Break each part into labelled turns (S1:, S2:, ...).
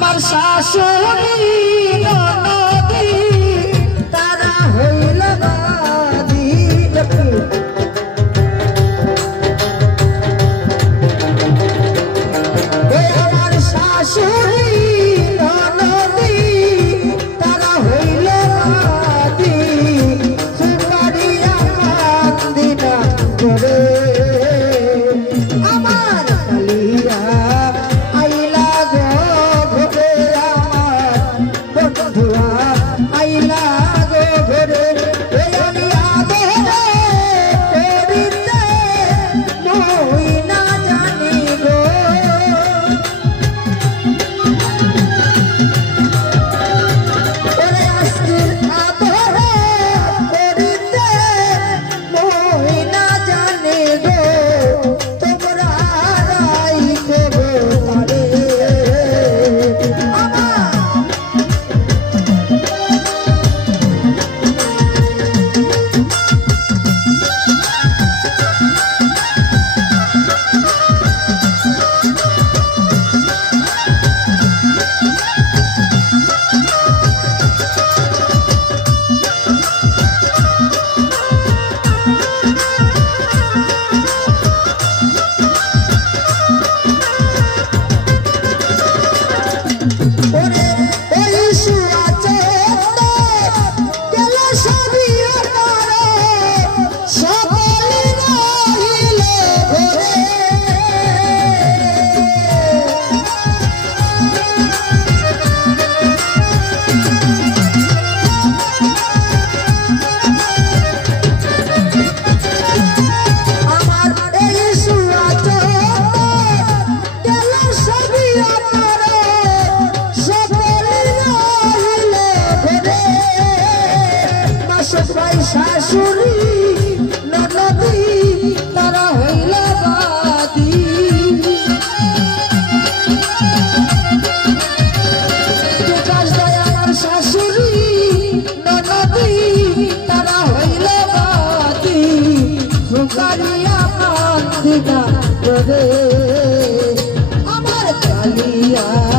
S1: আমার শাশুড়ি Thank you. বিনা করে আমার কালিয়া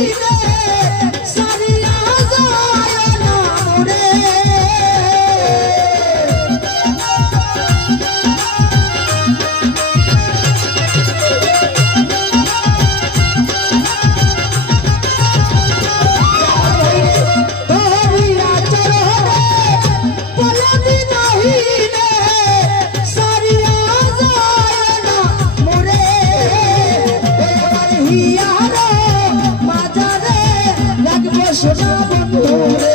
S1: Freedom! সোনা বন্ধু রে